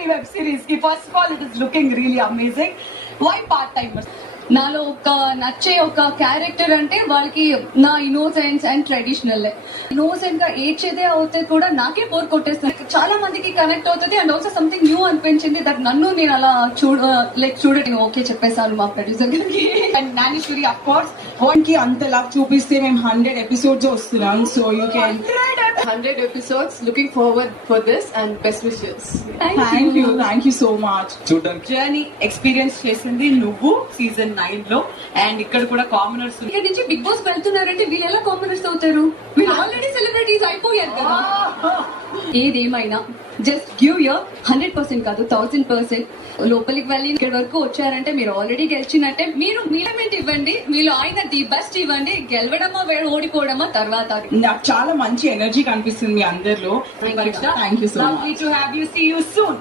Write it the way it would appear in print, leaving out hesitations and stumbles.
మీ web series కి. First of all it is looking really amazing. Why part timers? నాలో ఒక నచ్చే ఒక క్యారెక్టర్ అంటే వాళ్ళకి నా ఇన్నోసెన్స్ అండ్ ట్రెడిషనల్. ఇన్నోసెంట్ గా ఏడ్చేదే అవుతే కూడా నాకే బోర్ కొట్టేస్తుంది. చాలా మందికి కనెక్ట్ అవుతుంది అండ్ ఆల్సో సంథింగ్ న్యూ అనిపించింది దట్ నన్ను నేను అలా చూడటం ఓకే చెప్పేసాను మా ప్రొడ్యూసర్ గారికి. అండ్ నానేశ్వరి అఫ్ కోర్స్ వన్ కి అంత లవ్ చూపిస్తే మేము 100 ఎపిసోడ్స్ వస్తున్నాం. So you can 100 episodes. Looking forward for this and best wishes. Thank you so much. చూడడానికి జర్నీ ఎక్స్పీరియన్స్ చేసింది నువ్వు సీజన్ 9 లో, అండ్ ఇక్కడ కూడా కామనర్స్. ఇక్కడ నుంచి బిగ్ బాస్ వెళ్తున్నారంటే వీళ్ళు ఎలా కాంబినేట్స్ అవుతారు? వీళ్ళు ఆల్రెడీ సెలబ్రిటీస్ అయిపోయారు కదా. ఏదేమైనా జస్ట్ గివ్ యూర్ 100% కాదు 1000%. లోపలికి వెళ్ళి ఇక్కడ వరకు వచ్చారంటే మీరు ఆల్రెడీ గెలిచినట్టే. మీరు మీరమెంట్ ఇవ్వండి, మీరు ఆయన ది బెస్ట్ ఇవ్వండి. గెలవడమా ఓడిపోవడమా తర్వాత. నాకు చాలా మంచి ఎనర్జీ కనిపిస్తుంది మీ అందరిలో. Thank you so much. To have you. See you soon.